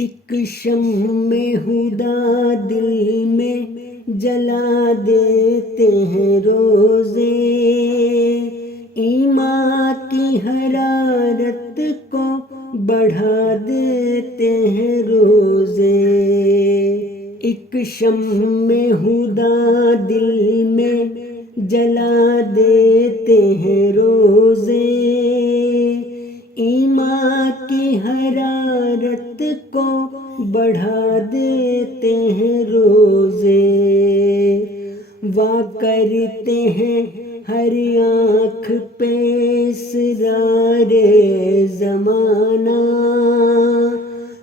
ایک شمع ہدا دل میں جلا دیتے ہیں روزے، ایمان کی حرارت کو بڑھا دیتے ہیں روزے۔ ایک شمع ہدا دل میں جلا دیتے ہیں روزے، ایمان کی حرارت کو بڑھا دیتے ہیں روزے۔ وا کرتے ہیں ہر آنکھ پہ اسرار زمانہ،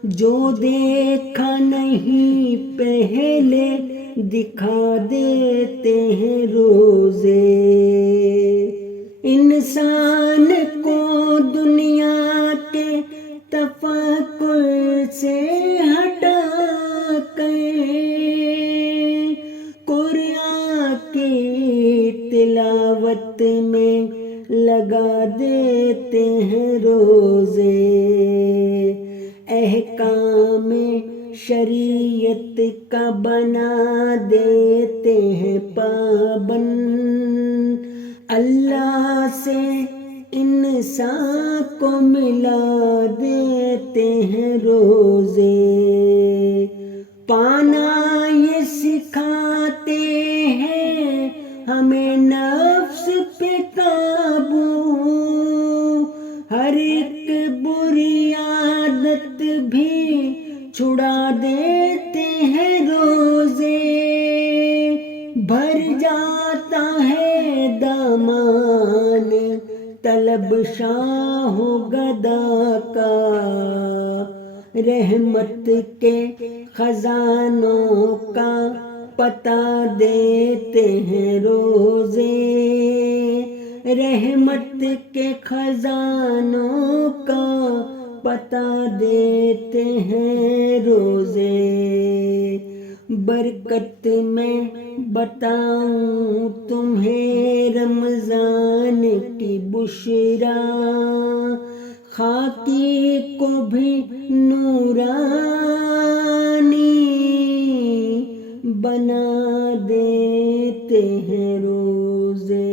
جو دیکھا نہیں پہلے دکھا دیتے ہیں روزے۔ انسان کو دنیا کے تفکر سے ہٹا کر قرآن کی تلاوت میں لگا دیتے ہیں روزے۔ احکام شریعت کا بنا دیتے ہیں پابند، اللہ سے انسان کو ملا دیتے ہیں روزے۔ پانا یہ سکھاتے ہیں ہمیں نفس پہ قابو، ہر ایک بری عادت بھی چھڑا دیتے ہیں روزے۔ بھر جاتا ہے دامان طلب شاہ و گدا کا، رحمت کے خزانوں کا پتہ دیتے ہیں روزے، رحمت کے خزانوں کا پتہ دیتے ہیں روزے۔ برکت میں بتاؤں تمہیں رمضان کی بشریٰ، خاکی کو بھی نورانی بنا دیتے ہیں روزے۔